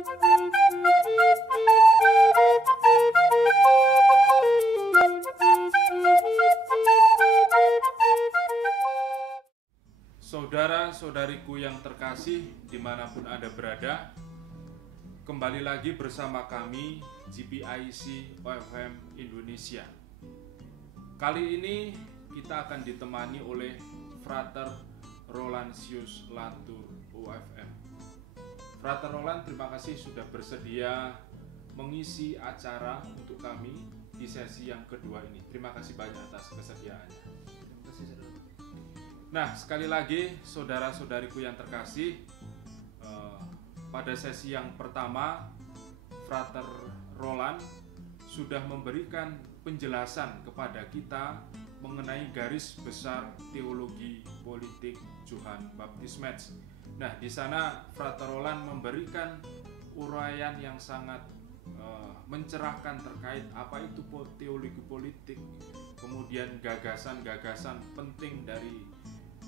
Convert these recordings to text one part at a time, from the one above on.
Saudara-saudariku yang terkasih dimanapun Anda berada, kembali lagi bersama kami GPIC OFM Indonesia. Kali ini kita akan ditemani oleh Frater Rolandsius Lantur OFM. Frater Roland, terima kasih sudah bersedia mengisi acara untuk kami di sesi yang kedua ini. Terima kasih banyak atas kesediaannya. Terima kasih, saudara. Nah, sekali lagi saudara-saudariku yang terkasih, pada sesi yang pertama Frater Roland sudah memberikan penjelasan kepada kita mengenai garis besar teologi politik Johann Baptist Metz. Nah, di sana Frater Roland memberikan uraian yang sangat mencerahkan terkait apa itu teologi politik, kemudian gagasan-gagasan penting dari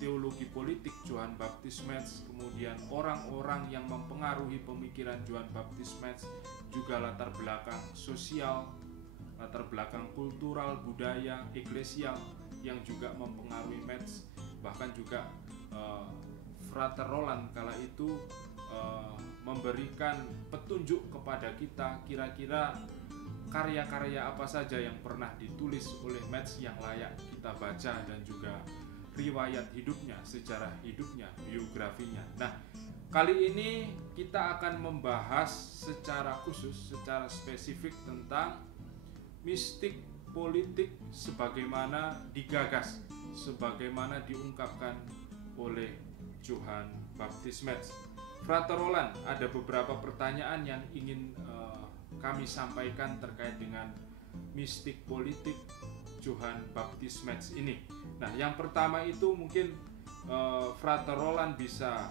teologi politik Johann Baptist Metz, kemudian orang-orang yang mempengaruhi pemikiran Johann Baptist Metz, juga latar belakang sosial, latar belakang kultural, budaya, eklesial yang juga mempengaruhi Metz. Bahkan juga Frater Roland kala itu memberikan petunjuk kepada kita kira-kira karya-karya apa saja yang pernah ditulis oleh Metz yang layak kita baca, dan juga riwayat hidupnya, sejarah hidupnya, biografinya. Nah, kali ini kita akan membahas secara khusus, secara spesifik tentang mistik politik sebagaimana digagas, sebagaimana diungkapkan oleh Johann Baptist Metz. Frater Roland, ada beberapa pertanyaan yang ingin kami sampaikan terkait dengan mistik politik Johann Baptist Metz ini. Nah, yang pertama itu mungkin Frater Roland bisa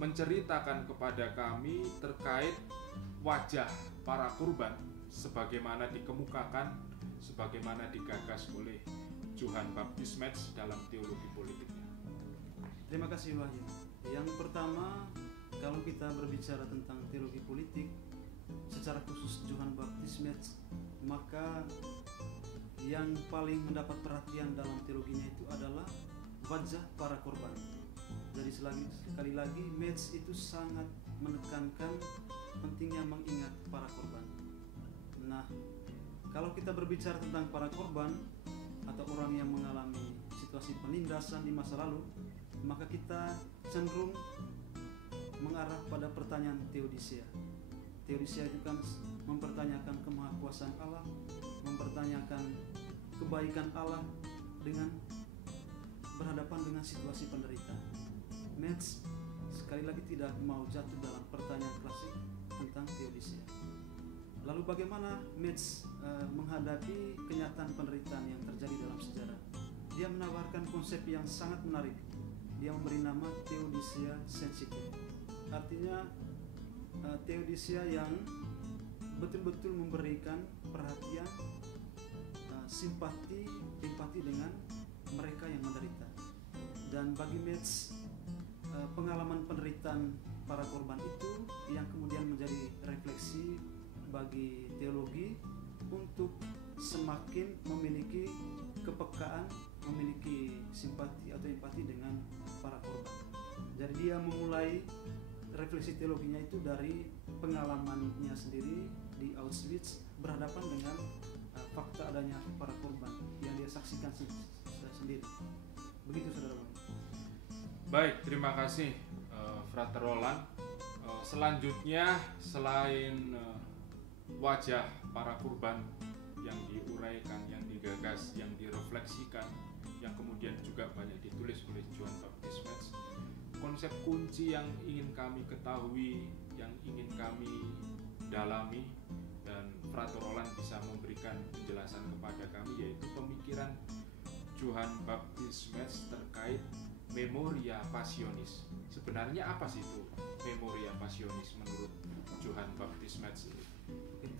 menceritakan kepada kami terkait wajah para kurban sebagaimana dikemukakan, sebagaimana digagas oleh Johann Baptist Metz dalam teologi politiknya. Terima kasih, Wahyu. Yang pertama, kalau kita berbicara tentang teologi politik secara khusus Johann Baptist Metz, maka yang paling mendapat perhatian dalam teologinya itu adalah wajah para korban. Jadi sekali lagi Metz itu sangat menekankan pentingnya mengingat para korban. Nah, kalau kita berbicara tentang para korban atau orang yang mengalami situasi penindasan di masa lalu, maka kita cenderung mengarah pada pertanyaan teodisia. Teodisia itu kan mempertanyakan kemahakuasaan Allah, mempertanyakan kebaikan Allah dengan berhadapan dengan situasi penderita. Metz sekali lagi tidak mau jatuh dalam pertanyaan klasik tentang teodisia. Lalu bagaimana Metz menghadapi kenyataan penderitaan yang terjadi dalam sejarah? Dia menawarkan konsep yang sangat menarik. Dia memberi nama teodisia sensitif. Artinya teodisia yang betul-betul memberikan perhatian, simpati, empati dengan mereka yang menderita. Dan bagi Metz, pengalaman penderitaan para korban itu yang kemudian menjadi refleksi bagi teologi untuk semakin memiliki kepekaan, memiliki simpati atau empati dengan para korban. Jadi dia memulai refleksi teologinya itu dari pengalamannya sendiri di Auschwitz berhadapan dengan fakta adanya para korban yang dia saksikan sendiri. Begitu, saudara. Baik, terima kasih Frater Roland. Selanjutnya, selain wajah para kurban yang diuraikan, yang digagas, yang direfleksikan, yang kemudian juga banyak ditulis oleh Johann Baptist Metz, konsep kunci yang ingin kami ketahui, yang ingin kami dalami, dan Frater Roland bisa memberikan penjelasan kepada kami, yaitu pemikiran Johann Baptist Metz terkait Memoria Passionis. Sebenarnya apa sih itu Memoria Passionis menurut Johann Baptist Metz ini?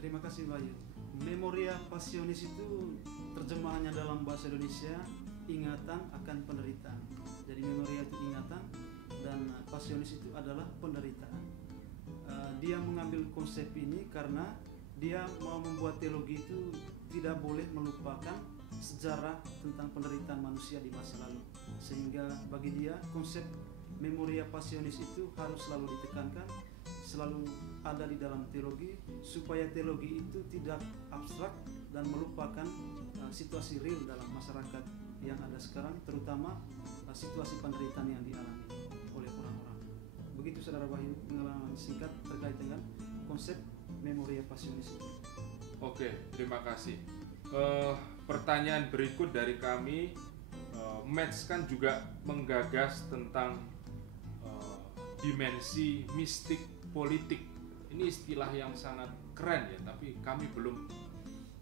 Terima kasih, Bayu. Memoria Passionis itu terjemahannya dalam bahasa Indonesia ingatan akan penderitaan. Jadi memoria itu ingatan dan passionis itu adalah penderitaan. dia mengambil konsep ini karena dia mau membuat teologi itu tidak boleh melupakan sejarah tentang penderitaan manusia di masa lalu, sehingga bagi dia konsep memoria passionis itu harus selalu ditekankan, selalu ada di dalam teologi, supaya teologi itu tidak abstrak dan melupakan situasi real dalam masyarakat yang ada sekarang, terutama situasi penderitaan yang dialami oleh orang-orang. Begitu Saudara Wahyu pengalaman singkat terkait dengan konsep memoria passionis itu. Oke, terima kasih. Pertanyaan berikut dari kami, Metz kan juga menggagas tentang dimensi mistik politik. Ini istilah yang sangat keren ya, tapi kami belum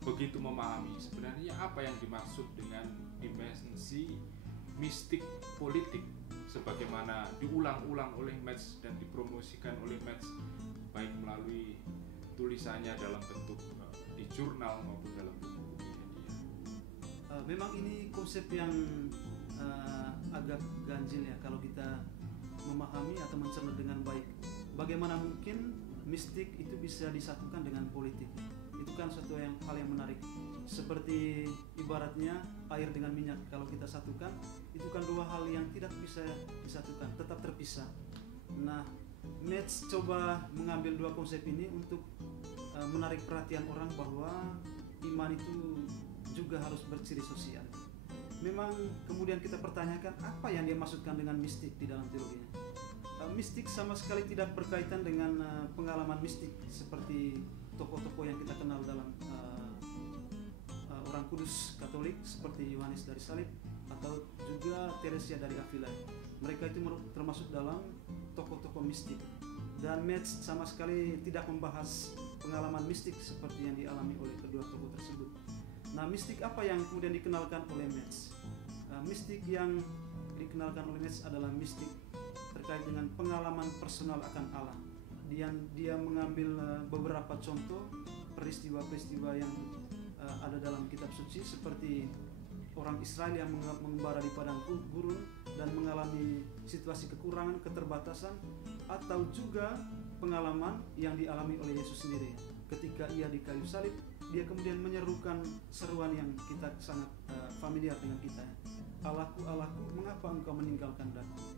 begitu memahami sebenarnya apa yang dimaksud dengan dimensi mistik politik sebagaimana diulang-ulang oleh Metz dan dipromosikan oleh Metz baik melalui tulisannya dalam bentuk di jurnal maupun dalam buku media. Memang ini konsep yang agak ganjil ya kalau kita memahami atau mencerna dengan baik. Bagaimana mungkin mistik itu bisa disatukan dengan politik? Itu kan suatu hal yang menarik. Seperti ibaratnya air dengan minyak, kalau kita satukan, itu kan dua hal yang tidak bisa disatukan, tetap terpisah. Nah, Metz coba mengambil dua konsep ini untuk menarik perhatian orang bahwa iman itu juga harus berciri sosial. Memang kemudian kita pertanyakan apa yang dia maksudkan dengan mistik di dalam teologinya. Mistik sama sekali tidak berkaitan dengan pengalaman mistik seperti tokoh-tokoh yang kita kenal dalam orang kudus Katolik seperti Yohanes dari Salib atau juga Teresia dari Avila. Mereka itu termasuk dalam tokoh-tokoh mistik. Dan Metz sama sekali tidak membahas pengalaman mistik seperti yang dialami oleh kedua tokoh tersebut. Nah, mistik apa yang kemudian dikenalkan oleh Metz? Mistik yang dikenalkan oleh Metz adalah mistik terkait dengan pengalaman personal akan Allah. Dia mengambil beberapa contoh peristiwa-peristiwa yang ada dalam kitab suci seperti orang Israel yang mengembara di padang gurun dan mengalami situasi kekurangan, keterbatasan, atau juga pengalaman yang dialami oleh Yesus sendiri. Ketika ia di kayu salib, dia kemudian menyerukan seruan yang kita sangat familiar dengan kita. Allahku, Allahku, mengapa engkau meninggalkan aku?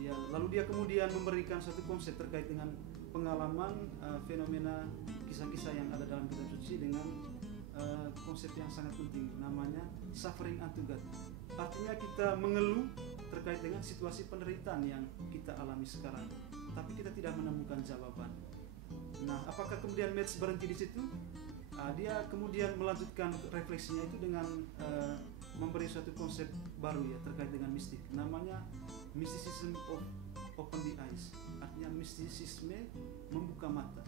Ya, lalu dia kemudian memberikan satu konsep terkait dengan pengalaman fenomena kisah-kisah yang ada dalam kitab suci dengan konsep yang sangat penting, namanya suffering unto God. Artinya kita mengeluh terkait dengan situasi penderitaan yang kita alami sekarang, tapi kita tidak menemukan jawaban. Nah, apakah kemudian Metz berhenti di situ? Dia kemudian melanjutkan refleksinya itu dengan memberi suatu konsep baru ya terkait dengan mistik, namanya mysticism of open the eyes. Artinya mistisisme membuka mata.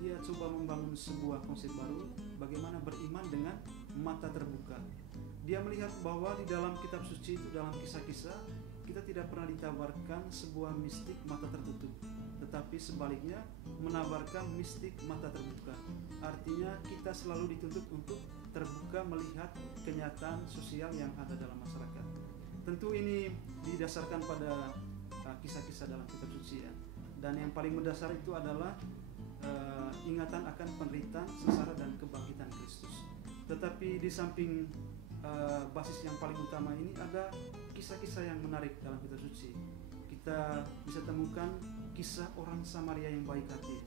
Dia coba membangun sebuah konsep baru, bagaimana beriman dengan mata terbuka. Dia melihat bahwa di dalam kitab suci itu, dalam kisah-kisah, kita tidak pernah ditawarkan sebuah mistik mata tertutup, tetapi sebaliknya menawarkan mistik mata terbuka. Artinya kita selalu dituntut untuk terbuka melihat kenyataan sosial yang ada dalam masyarakat. Tentu ini didasarkan pada kisah-kisah dalam kitab suci ya. Dan yang paling mendasar itu adalah ingatan akan penderitaan, sengsara dan kebangkitan Kristus. Tetapi di samping basis yang paling utama ini ada kisah-kisah yang menarik dalam kitab suci. Kita bisa temukan kisah orang Samaria yang baik hati.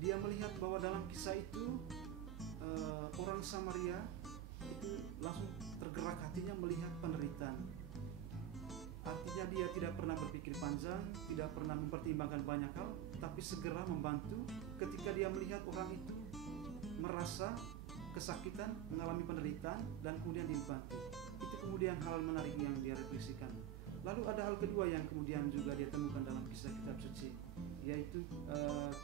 Dia melihat bahwa dalam kisah itu orang Samaria itu langsung tergerak hatinya melihat penderitaan. Artinya dia tidak pernah berpikir panjang, tidak pernah mempertimbangkan banyak hal, tapi segera membantu ketika dia melihat orang itu merasa kesakitan, mengalami penderitaan, dan kemudian dibantu. Itu kemudian hal menarik yang dia refleksikan. Lalu ada hal kedua yang kemudian juga dia temukan dalam kisah kitab suci, yaitu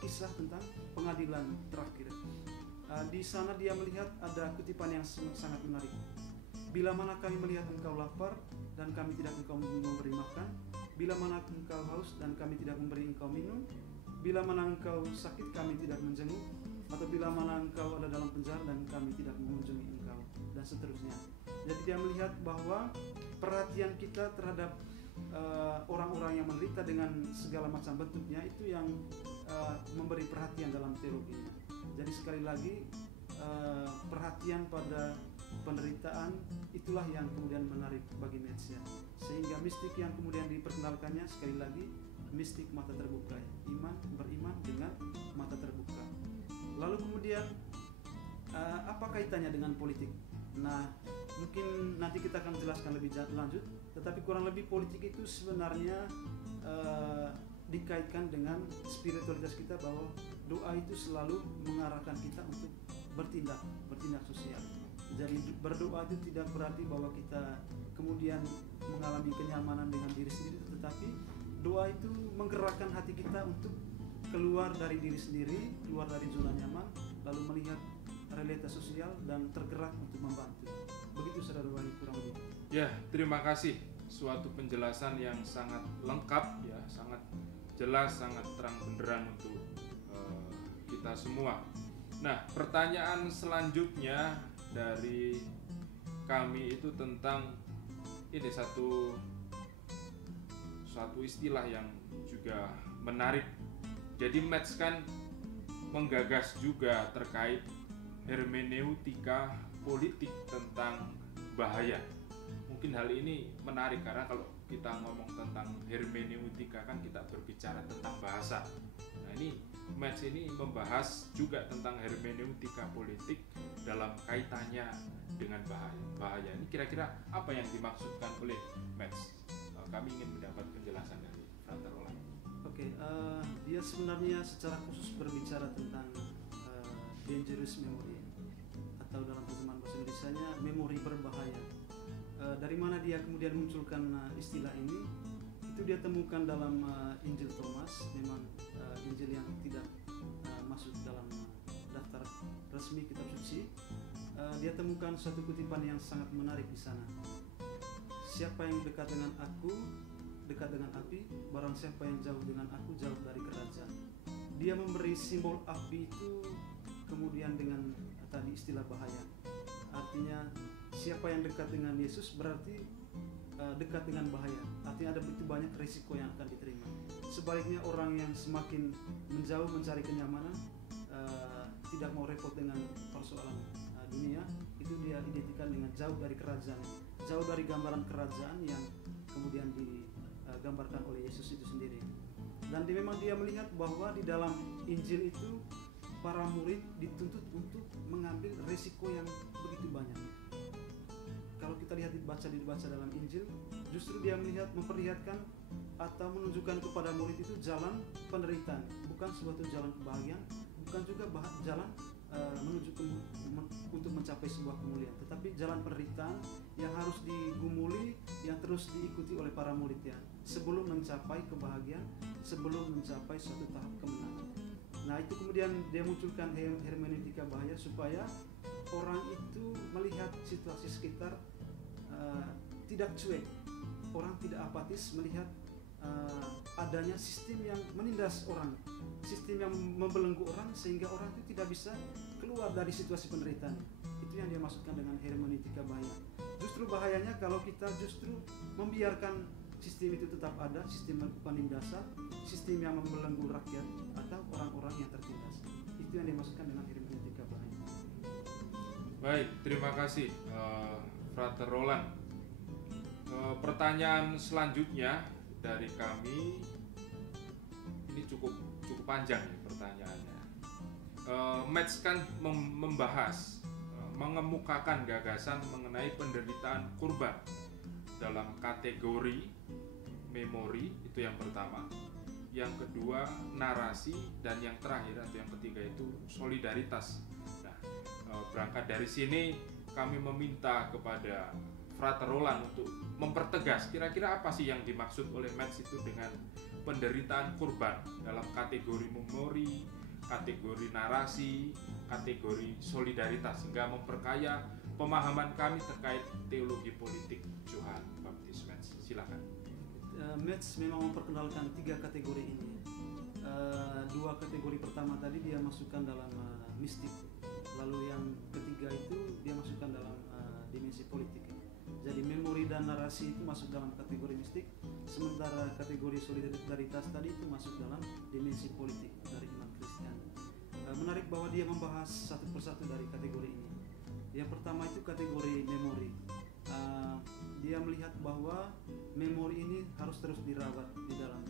kisah tentang pengadilan terakhir. Di sana dia melihat ada kutipan yang sangat menarik. Bila mana kami melihat engkau lapar dan kami tidak engkau memberi makan, bila mana engkau haus dan kami tidak memberi engkau minum, bila mana engkau sakit kami tidak menjenguk, atau bila mana engkau ada dalam penjara dan kami tidak mengunjungi engkau, dan seterusnya. Jadi dia melihat bahwa perhatian kita terhadap orang-orang yang menderita dengan segala macam bentuknya itu yang memberi perhatian dalam teologinya. Jadi sekali lagi perhatian pada penderitaan itulah yang kemudian menarik bagi Metz ya. Sehingga mistik yang kemudian diperkenalkannya sekali lagi mistik mata terbuka ya. Beriman dengan mata terbuka. Lalu kemudian apa kaitannya dengan politik? Nah, mungkin nanti kita akan jelaskan lebih lanjut, tetapi kurang lebih politik itu sebenarnya dikaitkan dengan spiritualitas kita, bahwa doa itu selalu mengarahkan kita untuk bertindak sosial. Jadi berdoa itu tidak berarti bahwa kita kemudian mengalami kenyamanan dengan diri sendiri, tetapi doa itu menggerakkan hati kita untuk keluar dari diri sendiri, keluar dari zona nyaman, lalu melihat realitas sosial dan tergerak untuk membantu. Begitu Saudara Wahyu kurang lebih. Ya, terima kasih. Suatu penjelasan yang sangat lengkap ya, sangat jelas, sangat terang benderang untuk kita semua. Nah, pertanyaan selanjutnya dari kami itu tentang ini satu istilah yang juga menarik. Jadi Metz kan menggagas juga terkait hermeneutika politik tentang bahaya. Mungkin hal ini menarik karena kalau kita ngomong tentang hermeneutika kan kita berbicara tentang bahasa. Nah, ini Metz ini membahas juga tentang hermeneutika politik dalam kaitannya dengan bahaya. Ini kira-kira apa yang dimaksudkan oleh Metz? Kami ingin mendapat penjelasan dari Frater Roland. Oke, dia sebenarnya secara khusus berbicara tentang dangerous memory, atau dalam terjemahan bahasa Indonesianya memori berbahaya. Dari mana dia kemudian munculkan istilah ini? Itu dia temukan dalam Injil Thomas, memang Injil yang tidak masuk dalam daftar resmi kitab suci. Dia temukan suatu kutipan yang sangat menarik di sana. Siapa yang dekat dengan aku, dekat dengan api, barang siapa yang jauh dengan aku, jauh dari kerajaan. Dia memberi simbol api itu kemudian dengan tadi istilah bahaya. Artinya siapa yang dekat dengan Yesus berarti dekat dengan bahaya. Artinya ada begitu banyak risiko yang akan diterima. Sebaliknya orang yang semakin menjauh mencari kenyamanan, tidak mau repot dengan persoalan dunia, itu dia identikan dengan jauh dari kerajaan, jauh dari gambaran kerajaan yang kemudian digambarkan oleh Yesus itu sendiri. Dan memang dia melihat bahwa di dalam Injil itu para murid dituntut untuk mengambil resiko yang begitu banyak. Kalau kita lihat dibaca dalam Injil, justru dia memperlihatkan atau menunjukkan kepada murid itu jalan penderitaan, bukan suatu jalan kebahagiaan, bukan juga jalan menuju untuk mencapai sebuah kemuliaan, tetapi jalan penderitaan yang harus digumuli, yang terus diikuti oleh para muridnya sebelum mencapai kebahagiaan, sebelum mencapai suatu tahap kemenangan. Nah, itu kemudian dia munculkan hermeneutika bahaya supaya orang itu melihat situasi sekitar tidak cuek, orang tidak apatis melihat adanya sistem yang menindas orang, sistem yang membelenggu orang sehingga orang itu tidak bisa keluar dari situasi penderitaan. Itu yang dia maksudkan dengan hermeneutika bahaya. Justru bahayanya kalau kita justru membiarkan sistem itu tetap ada, sistem penindasan, sistem yang membelenggu rakyat atau orang-orang yang tertindas. Itu yang dimaksudkan dengan hermeneutika bahaya. Baik, terima kasih Frater Roland. Pertanyaan selanjutnya dari kami ini cukup panjang nih pertanyaannya. Metz kan membahas, mengemukakan gagasan mengenai penderitaan kurban dalam kategori memori, itu yang pertama. Yang kedua narasi, dan yang terakhir atau yang ketiga itu solidaritas. Nah, berangkat dari sini kami meminta kepada Frater Roland untuk mempertegas kira-kira apa sih yang dimaksud oleh Metz itu dengan penderitaan kurban dalam kategori memori, kategori narasi, kategori solidaritas, sehingga memperkaya pemahaman kami terkait teologi politik Johann Baptist Metz. Silakan. Metz memang memperkenalkan 3 kategori ini. 2 kategori pertama tadi dia masukkan dalam mistik, lalu yang ketiga itu dia masukkan dalam dimensi politik. Jadi memori dan narasi itu masuk dalam kategori mistik, sementara kategori solidaritas tadi itu masuk dalam dimensi politik dari iman Kristen. Menarik bahwa dia membahas satu persatu dari kategori ini. Yang pertama itu kategori memori. Dia melihat bahwa memori ini harus terus dirawat di dalam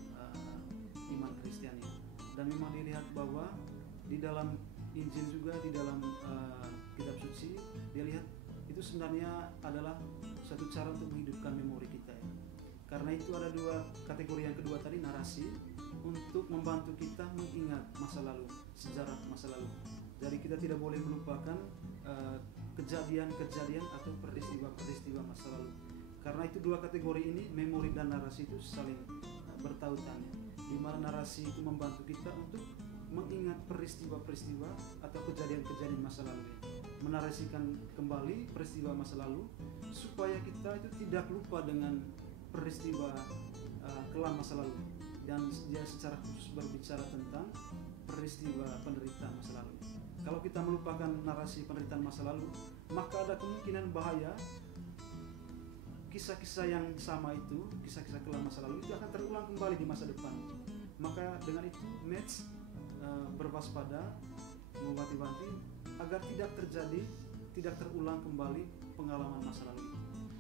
iman Kristiani, dan memang dilihat bahwa di dalam Injil juga, di dalam kitab suci, dia lihat itu sebenarnya adalah satu cara untuk menghidupkan memori kita ya. Karena itu ada dua kategori yang kedua tadi, narasi, untuk membantu kita mengingat masa lalu, sejarah masa lalu. Jadi kita tidak boleh melupakan kejadian-kejadian atau peristiwa-peristiwa masa lalu. Karena itu dua kategori ini, memori dan narasi itu saling bertautan ya. Di mana narasi itu membantu kita untuk mengingat peristiwa-peristiwa atau kejadian-kejadian masa lalu ya. Menarasikan kembali peristiwa masa lalu supaya kita itu tidak lupa dengan peristiwa kelam masa lalu, dan dia secara khusus berbicara tentang peristiwa penderitaan masa lalu. Kalau kita melupakan narasi penderitaan masa lalu, maka ada kemungkinan bahaya kisah-kisah yang sama itu, kisah-kisah kelam masa lalu itu akan terulang kembali di masa depan. Maka dengan itu Metz berwaspada, mewanti-wanti agar tidak terulang kembali pengalaman masa lalu itu.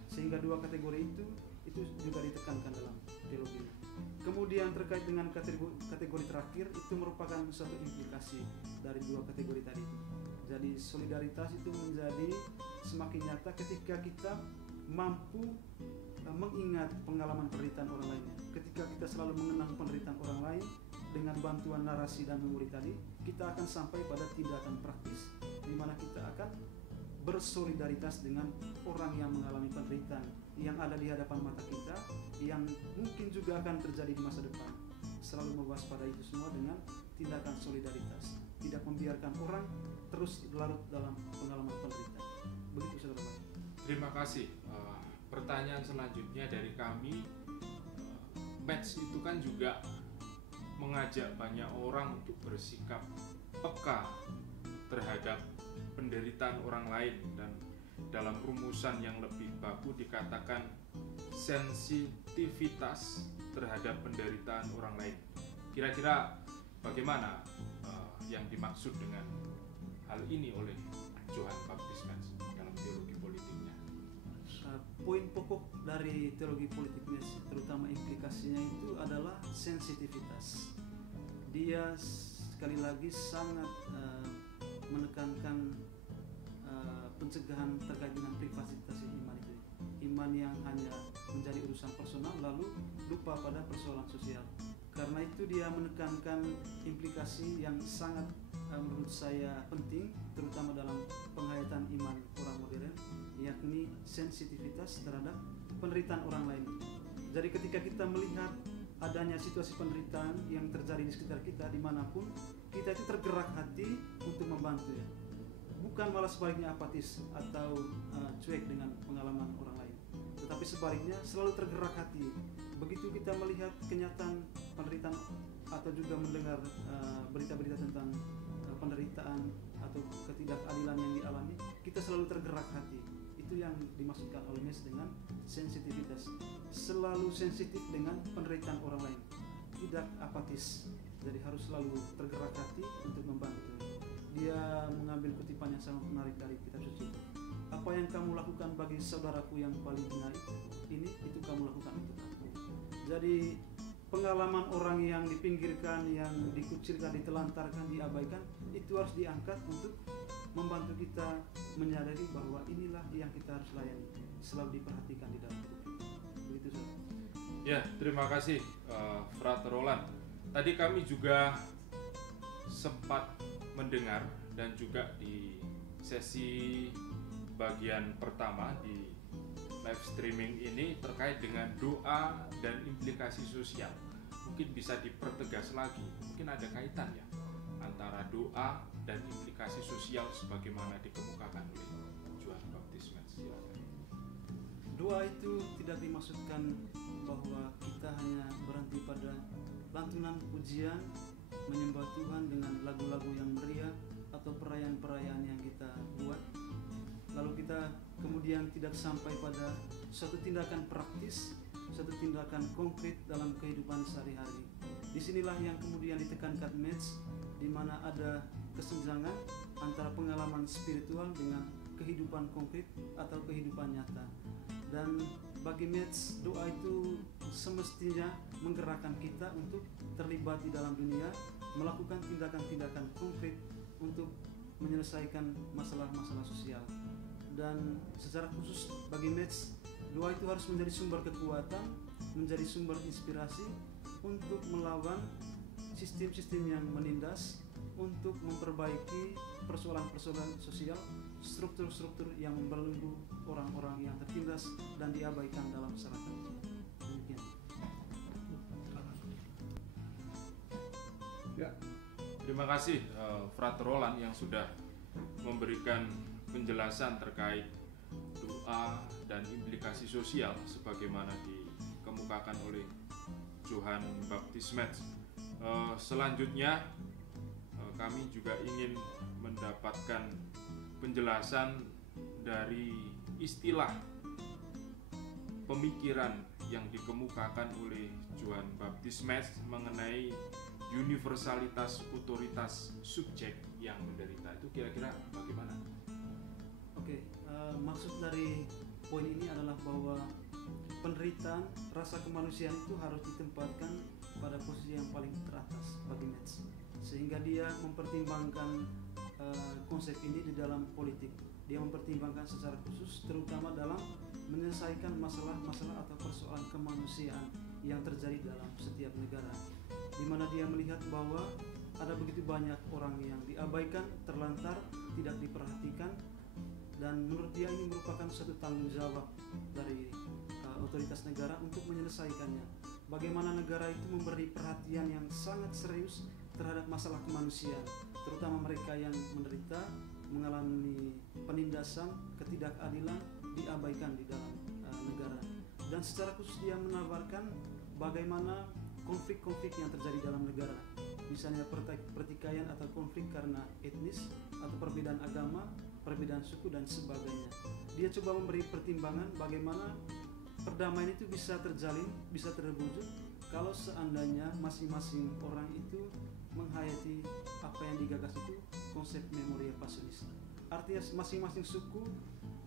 Sehingga dua kategori itu juga ditekankan dalam teologi. Kemudian terkait dengan kategori terakhir, itu merupakan suatu implikasi dari dua kategori tadi. Jadi solidaritas itu menjadi semakin nyata ketika kita mampu mengingat pengalaman penderitaan orang lainnya. Ketika kita selalu mengenang penderitaan orang lain dengan bantuan narasi dan memori tadi, kita akan sampai pada tindakan praktis di mana kita akan bersolidaritas dengan orang yang mengalami penderitaan yang ada di hadapan mata kita, yang mungkin juga akan terjadi di masa depan. Selalu mewaspadai itu semua dengan tindakan solidaritas, tidak membiarkan orang terus larut dalam pengalaman penderitaan. Begitu saudara. Terima kasih. Pertanyaan selanjutnya dari kami, Metz itu kan juga mengajak banyak orang untuk bersikap peka terhadap penderitaan orang lain, dan dalam rumusan yang lebih baku dikatakan sensitivitas terhadap penderitaan orang lain. Kira-kira bagaimana yang dimaksud dengan hal ini oleh Johann Baptist Metz dalam teologi politiknya? Poin pokok dari teologi politik Metz, terutama implikasinya itu adalah sensitivitas. Dia sekali lagi sangat menekankan pencegahan terkait dengan privasitas iman itu. Iman yang hanya menjadi urusan personal lalu lupa pada persoalan sosial. Karena itu dia menekankan implikasi yang sangat menurut saya penting, terutama dalam penghayatan iman orang modern, yakni sensitivitas terhadap penderitaan orang lain. Jadi ketika kita melihat adanya situasi penderitaan yang terjadi di sekitar kita dimanapun, kita itu tergerak hati untuk membantu ya. Bukan malah sebaliknya apatis atau cuek dengan pengalaman orang lain, tetapi sebaliknya selalu tergerak hati. Begitu kita melihat kenyataan penderitaan atau juga mendengar berita-berita tentang penderitaan atau ketidakadilan yang dialami, kita selalu tergerak hati. Itu yang dimaksudkan oleh Metz dengan sensitivitas. Selalu sensitif dengan penderitaan orang lain, tidak apatis. Jadi harus selalu tergerak hati untuk membantu. Dia mengambil kutipan yang sangat menarik dari kitab suci. Apa yang kamu lakukan bagi saudaraku yang paling hina ini, itu kamu lakukan untuk aku. Jadi pengalaman orang yang dipinggirkan, yang dikucilkan, ditelantarkan, diabaikan, itu harus diangkat untuk membantu kita menyadari bahwa inilah yang kita harus layani, selalu diperhatikan di dalam hidup kita. Begitu saja. Ya, terima kasih Frater Roland. Tadi kami juga sempat mendengar dan juga di sesi bagian pertama di live streaming ini terkait dengan doa dan implikasi sosial. Mungkin bisa dipertegas lagi, mungkin ada kaitan ya antara doa dan implikasi sosial sebagaimana dikemukakan oleh Johann Baptist Metz. Doa itu tidak dimaksudkan bahwa kita hanya berhenti pada lantunan pujian, menyembah Tuhan dengan lagu-lagu yang meriah atau perayaan-perayaan yang kita buat, lalu kita kemudian kemudian tidak sampai pada suatu tindakan praktis, suatu tindakan konkret dalam kehidupan sehari-hari. Disinilah yang kemudian ditekankan Metz, di mana ada kesenjangan antara pengalaman spiritual dengan kehidupan konkret atau kehidupan nyata. Dan bagi Metz, doa itu semestinya menggerakkan kita untuk terlibat di dalam dunia, melakukan tindakan-tindakan konkret untuk menyelesaikan masalah-masalah sosial. Dan secara khusus bagi Metz, doa itu harus menjadi sumber kekuatan, menjadi sumber inspirasi untuk melawan sistem-sistem yang menindas, untuk memperbaiki persoalan-persoalan sosial, struktur-struktur yang membelenggu orang-orang yang tertindas dan diabaikan dalam masyarakat. Demikian. Ya, terima kasih Frater Roland yang sudah memberikan penjelasan terkait doa dan implikasi sosial sebagaimana dikemukakan oleh Johann Baptist Metz. Selanjutnya kami juga ingin mendapatkan penjelasan dari istilah pemikiran yang dikemukakan oleh Johann Baptist Metz mengenai universalitas otoritas subjek yang menderita. Itu kira-kira bagaimana? Oke, maksud dari poin ini adalah bahwa penderitaan, rasa kemanusiaan itu harus ditempatkan pada posisi yang paling teratas bagi Metz, sehingga dia mempertimbangkan konsep ini di dalam politik. Dia mempertimbangkan secara khusus terutama dalam menyelesaikan masalah-masalah atau persoalan kemanusiaan yang terjadi dalam setiap negara, di mana dia melihat bahwa ada begitu banyak orang yang diabaikan, terlantar, tidak diperhatikan, dan menurut dia ini merupakan suatu tanggung jawab dari otoritas negara untuk menyelesaikannya. Bagaimana negara itu memberi perhatian yang sangat serius terhadap masalah kemanusiaan, terutama mereka yang menderita, mengalami penindasan, ketidakadilan, diabaikan di dalam negara. Dan secara khusus dia menawarkan bagaimana konflik-konflik yang terjadi dalam negara, misalnya pertikaian atau konflik karena etnis atau perbedaan agama, perbedaan suku dan sebagainya. Dia coba memberi pertimbangan bagaimana perdamaian itu bisa terjalin, bisa terwujud kalau seandainya masing-masing orang itu menghayati apa yang digagas itu konsep memoria passionis. Artinya masing-masing suku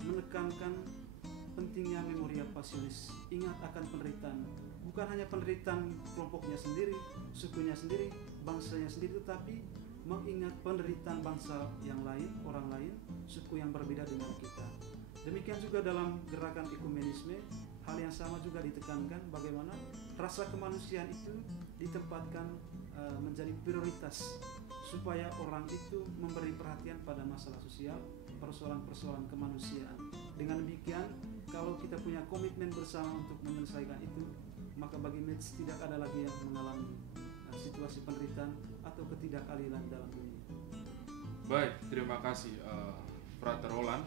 menekankan pentingnya memoria passionis, ingat akan penderitaan, bukan hanya penderitaan kelompoknya sendiri, sukunya sendiri, bangsanya sendiri, tetapi mengingat penderitaan bangsa yang lain, orang lain, suku yang berbeda dengan kita. Demikian juga dalam gerakan ekumenisme, hal yang sama juga ditekankan bagaimana rasa kemanusiaan itu ditempatkan menjadi prioritas supaya orang itu memberi perhatian pada masalah sosial, persoalan-persoalan kemanusiaan. Dengan demikian, kalau kita punya komitmen bersama untuk menyelesaikan itu, maka bagi Metz tidak ada lagi yang mengalami situasi penderitaan atau ketidakadilan dalam dunia. Baik, terima kasih Frater Roland.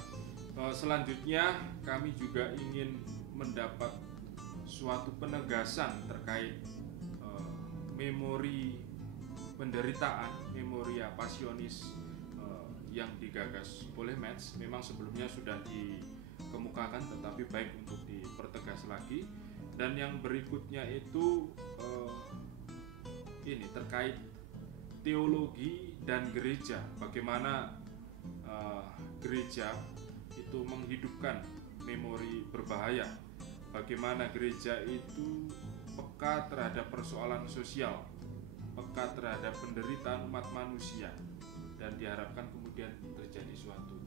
Selanjutnya kami juga ingin mendapat suatu penegasan terkait memori penderitaan, memoria passionis yang digagas oleh Metz. Memang sebelumnya sudah dikemukakan, tetapi baik untuk dipertegas lagi. Dan yang berikutnya itu ini terkait teologi dan gereja, bagaimana gereja itu menghidupkan memori berbahaya, bagaimana gereja itu peka terhadap persoalan sosial, peka terhadap penderitaan umat manusia, dan diharapkan kemudian terjadi suatu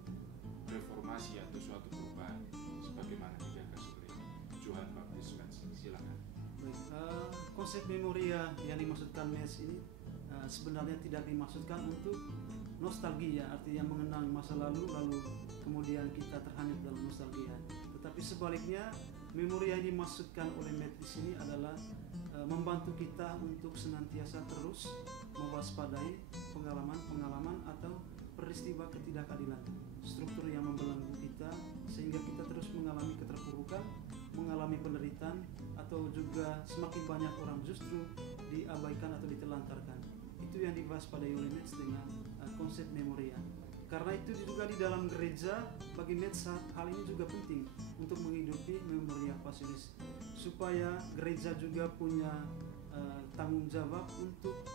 reformasi atau suatu perubahan sebagaimana digagas oleh Johann Baptist Metz. Silakan. Baik, konsep memoria yang dimaksudkan Metz ini sebenarnya tidak dimaksudkan untuk nostalgia, artinya mengenang masa lalu kemudian kita terhanyut dalam nostalgia. Tetapi sebaliknya, memori yang dimaksudkan oleh Metz di sini adalah membantu kita untuk senantiasa terus mewaspadai pengalaman-pengalaman atau peristiwa ketidakadilan, struktur yang membelenggu kita sehingga kita terus mengalami keterpurukan, mengalami penderitaan, atau juga semakin banyak orang justru diabaikan atau ditelantarkan. Itu yang diwaspadai oleh Metz dengan konsep memoria. Karena itu juga di dalam gereja bagi Metz hal ini juga penting untuk menghidupi Memoria Passionis, supaya gereja juga punya tanggung jawab untuk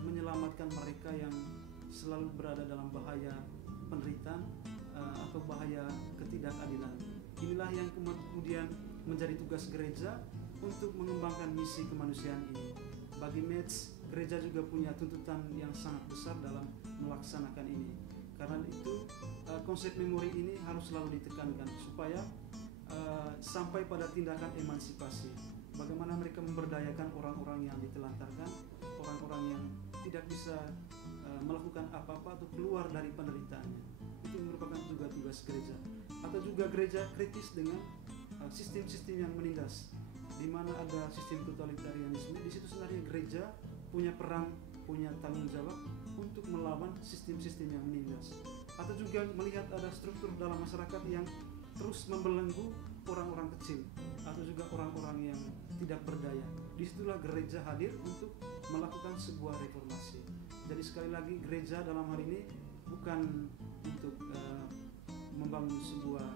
menyelamatkan mereka yang selalu berada dalam bahaya penderitaan atau bahaya ketidakadilan. Inilah yang kemudian menjadi tugas gereja untuk mengembangkan misi kemanusiaan ini. Bagi Metz, gereja juga punya tuntutan yang sangat besar dalam melaksanakan ini. Karena itu konsep memori ini harus selalu ditekankan supaya sampai pada tindakan emansipasi. Bagaimana mereka memberdayakan orang-orang yang ditelantarkan, orang-orang yang tidak bisa melakukan apa-apa atau keluar dari penderitaannya. Itu merupakan juga tugas gereja. Atau juga gereja kritis dengan sistem-sistem yang menindas. Di mana ada sistem totalitarianisme, di situ sebenarnya gereja punya peran, punya tanggung jawab untuk melawan sistem-sistem yang menindas. Atau juga melihat ada struktur dalam masyarakat yang terus membelenggu orang-orang kecil atau juga orang-orang yang tidak berdaya. Disitulah gereja hadir untuk melakukan sebuah reformasi. Jadi sekali lagi gereja dalam hal ini bukan untuk membangun sebuah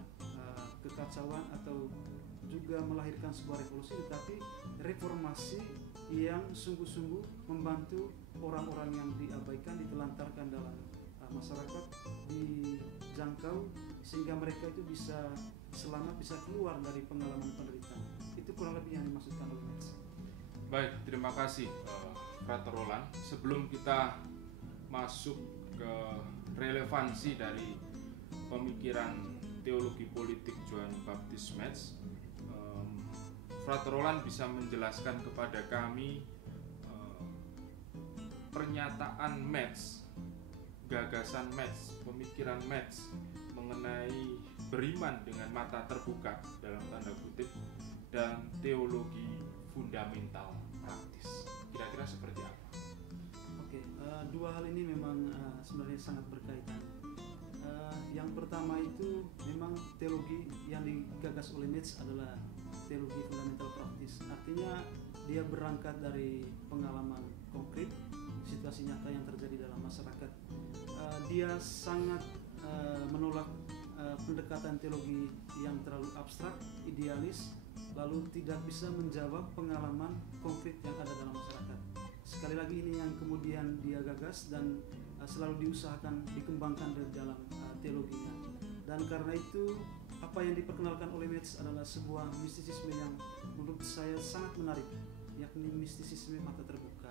kekacauan atau juga melahirkan sebuah revolusi, tetapi reformasi yang sungguh-sungguh membantu orang-orang yang diabaikan, ditelantarkan dalam masyarakat, dijangkau sehingga mereka itu bisa selamat, bisa keluar dari pengalaman penderitaan. Itu kurang lebih yang dimaksudkan oleh Metz. Baik, terima kasih Frater Roland. Sebelum kita masuk ke relevansi dari pemikiran teologi politik Johann Baptist Metz, Frater Roland bisa menjelaskan kepada kami pernyataan Metz, gagasan Metz, pemikiran Metz mengenai beriman dengan mata terbuka dalam tanda kutip dan teologi fundamental praktis. Kira-kira seperti apa? Oke, dua hal ini memang sebenarnya sangat berkaitan. Yang pertama itu memang teologi yang digagas oleh Metz adalah teologi fundamental praktis. Artinya dia berangkat dari pengalaman konkret, situasi nyata yang terjadi dalam masyarakat. Dia sangat menolak pendekatan teologi yang terlalu abstrak, idealis, lalu tidak bisa menjawab pengalaman konkret yang ada dalam masyarakat. Sekali lagi ini yang kemudian dia gagas dan selalu diusahakan dikembangkan dari dalam teologinya. Dan karena itu apa yang diperkenalkan oleh Metz adalah sebuah mistisisme yang menurut saya sangat menarik, yakni mistisisme mata terbuka.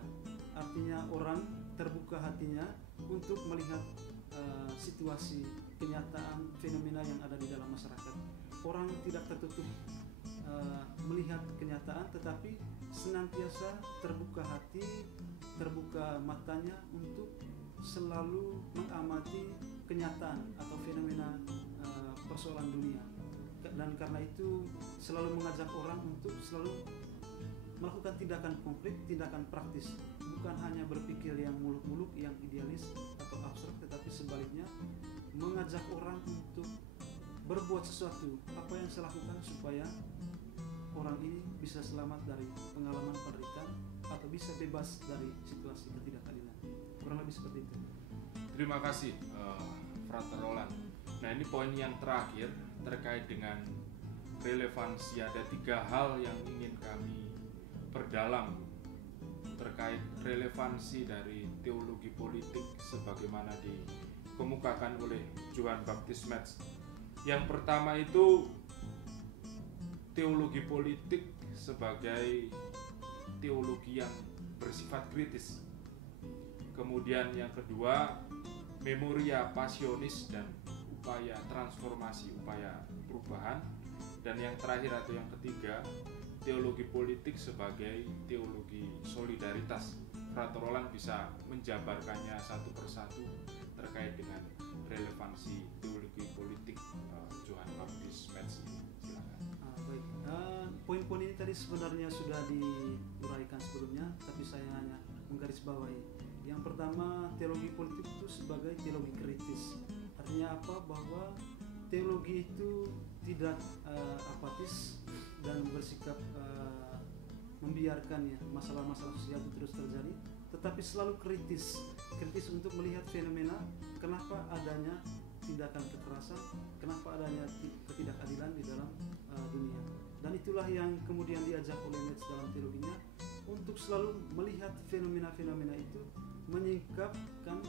Artinya orang terbuka hatinya untuk melihat situasi, kenyataan, fenomena yang ada di dalam masyarakat. Orang tidak tertutup melihat kenyataan, tetapi senantiasa terbuka hati, terbuka matanya untuk selalu mengamati kenyataan atau fenomena persoalan dunia. Dan karena itu selalu mengajak orang untuk selalu melakukan tindakan konkret, tindakan praktis, bukan hanya berpikir yang muluk-muluk, yang idealis atau abstrak, tetapi sebaliknya mengajak orang untuk berbuat sesuatu, apa yang saya lakukan supaya orang ini bisa selamat dari pengalaman penderitaan atau bisa bebas dari situasi ketidakadilan. Kurang lebih seperti itu. Terima kasih Frater Roland. Nah, ini poin yang terakhir terkait dengan relevansi. Ada 3 hal yang ingin kami perdalam terkait relevansi dari teologi politik sebagaimana dikemukakan oleh Johann Baptist Metz. Yang pertama itu teologi politik sebagai teologi yang bersifat kritis. Kemudian yang kedua, Memoria Passionis dan upaya transformasi, upaya perubahan. Dan yang terakhir atau yang ketiga, teologi politik sebagai teologi solidaritas. Frater Roland bisa menjabarkannya satu persatu terkait dengan relevansi teologi politik Johann Baptist Metz ini. Silakan. Baik, poin-poin ini tadi sebenarnya sudah diuraikan sebelumnya, tapi saya hanya menggarisbawahi. Yang pertama, teologi politik itu sebagai teologi kritis. Artinya apa? Bahwa teologi itu tidak apatis dan bersikap membiarkan ya masalah-masalah sosial itu terus terjadi, tetapi selalu kritis untuk melihat fenomena kenapa adanya tindakan kekerasan, kenapa adanya ketidakadilan di dalam dunia. Dan itulah yang kemudian diajak oleh Metz dalam teologinya untuk selalu melihat fenomena-fenomena itu, menyingkapkan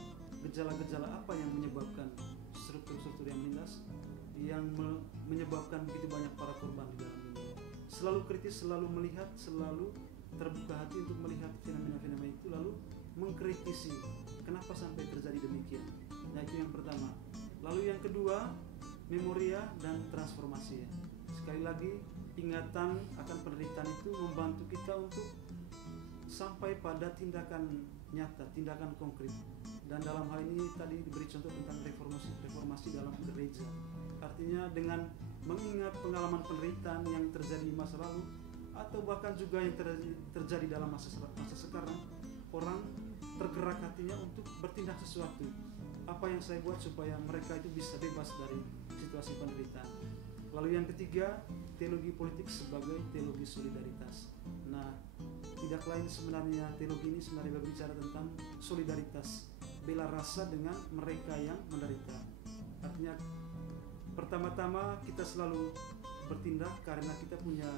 gejala-gejala apa yang menyebabkan struktur-struktur yang menindas, yang menyebabkan begitu banyak para korban di dalam dunia. Selalu kritis, selalu melihat, selalu terbuka hati untuk melihat fenomena-fenomena itu, lalu mengkritisi kenapa sampai terjadi demikian. Nah, itu yang pertama. Lalu yang kedua, memoria dan transformasi. Sekali lagi, ingatan akan penderitaan itu membantu kita untuk sampai pada tindakan nyata, tindakan konkret. Dan dalam hal ini tadi diberi contoh tentang reformasi dalam gereja. Artinya dengan mengingat pengalaman penderitaan yang terjadi di masa lalu, atau bahkan juga yang terjadi dalam masa sekarang, orang tergerak hatinya untuk bertindak sesuatu. Apa yang saya buat supaya mereka itu bisa bebas dari situasi penderitaan. Lalu yang ketiga, teologi politik sebagai teologi solidaritas. Nah, tidak lain sebenarnya teologi ini sebenarnya berbicara tentang solidaritas, bela rasa dengan mereka yang menderita. Artinya pertama-tama kita selalu bertindak karena kita punya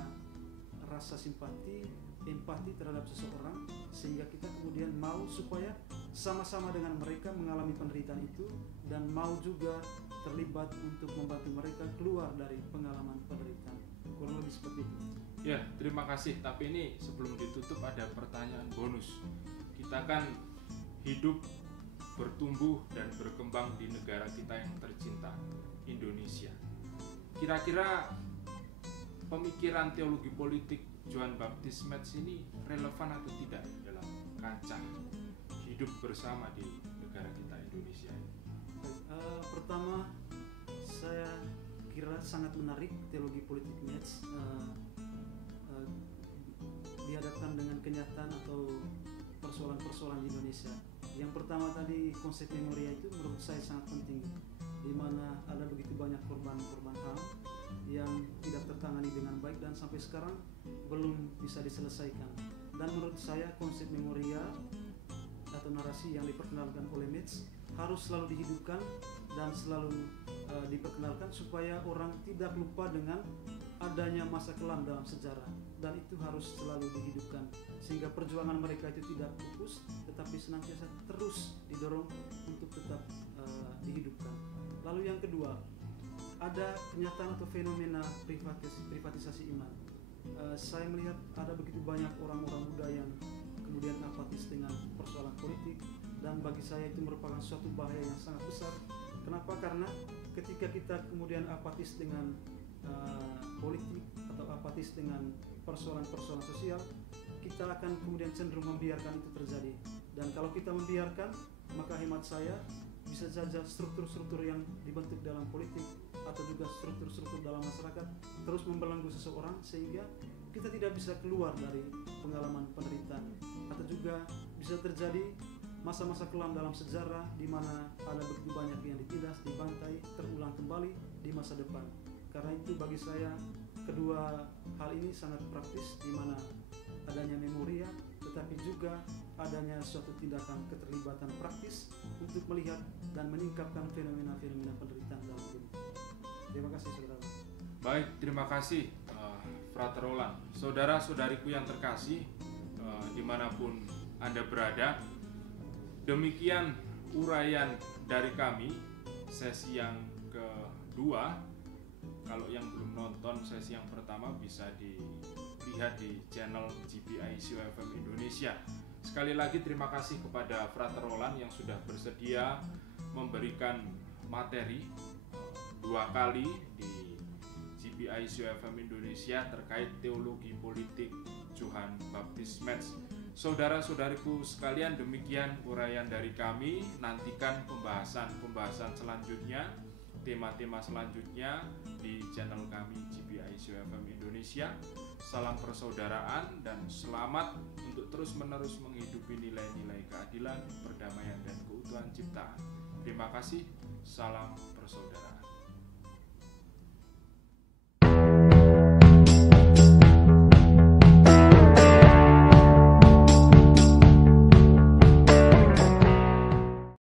rasa simpati, empati terhadap seseorang, sehingga kita kemudian mau supaya sama-sama dengan mereka mengalami penderitaan itu dan mau juga terlibat untuk membantu mereka keluar dari pengalaman penderitaan. Kurang lebih seperti itu. Ya, terima kasih. Tapi ini sebelum ditutup ada pertanyaan bonus. Kita kan hidup, bertumbuh dan berkembang di negara kita yang tercinta, Indonesia. Kira-kira pemikiran teologi politik Johann Baptist Metz ini relevan atau tidak dalam kancah hidup bersama di negara kita Indonesia ini? Pertama, saya kira sangat menarik teologi politik Metz dihadapkan dengan kenyataan atau persoalan-persoalan di Indonesia. Yang pertama tadi, konsep memoria itu menurut saya sangat penting, di mana ada begitu banyak korban-korban HAM yang tidak tertangani dengan baik dan sampai sekarang belum bisa diselesaikan. Dan menurut saya konsep memoria atau narasi yang diperkenalkan oleh Metz harus selalu dihidupkan dan selalu diperkenalkan supaya orang tidak lupa dengan adanya masa kelam dalam sejarah, dan itu harus selalu dihidupkan sehingga perjuangan mereka itu tidak pupus tetapi senantiasa terus didorong untuk tetap dihidupkan. Lalu yang kedua, ada kenyataan atau fenomena privatisasi iman. Saya melihat ada begitu banyak orang-orang muda yang kemudian apatis dengan persoalan politik, dan bagi saya itu merupakan suatu bahaya yang sangat besar. Kenapa? Karena ketika kita kemudian apatis dengan politik atau apatis dengan persoalan-persoalan sosial, kita akan kemudian cenderung membiarkan itu terjadi. Dan kalau kita membiarkan, maka hemat saya bisa saja struktur-struktur yang dibentuk dalam politik atau juga struktur-struktur dalam masyarakat terus membelenggu seseorang sehingga kita tidak bisa keluar dari pengalaman penderitaan, atau juga bisa terjadi masa-masa kelam dalam sejarah di mana ada begitu banyak yang ditindas, dibantai, terulang kembali di masa depan. Karena itu bagi saya kedua hal ini sangat praktis, di mana adanya memoria tetapi juga adanya suatu tindakan keterlibatan praktis untuk melihat dan menyingkapkan fenomena-fenomena penderitaan dalam dunia. Terima kasih saudara. Baik, terima kasih Frater Roland. Saudara-saudariku yang terkasih, dimanapun Anda berada, demikian uraian dari kami sesi yang kedua. Kalau yang belum nonton sesi yang pertama bisa dilihat di channel GBI COFM Indonesia. Sekali lagi terima kasih kepada Frater Roland yang sudah bersedia memberikan materi 2 kali di GBI COFM Indonesia terkait teologi politik Johann Baptist Metz. Saudara-saudariku sekalian, demikian uraian dari kami. Nantikan pembahasan selanjutnya, tema-tema selanjutnya di channel kami GBI COFM Indonesia. Salam persaudaraan dan selamat untuk terus-menerus menghidupi nilai-nilai keadilan, perdamaian dan keutuhan ciptaan. Terima kasih. Salam persaudaraan.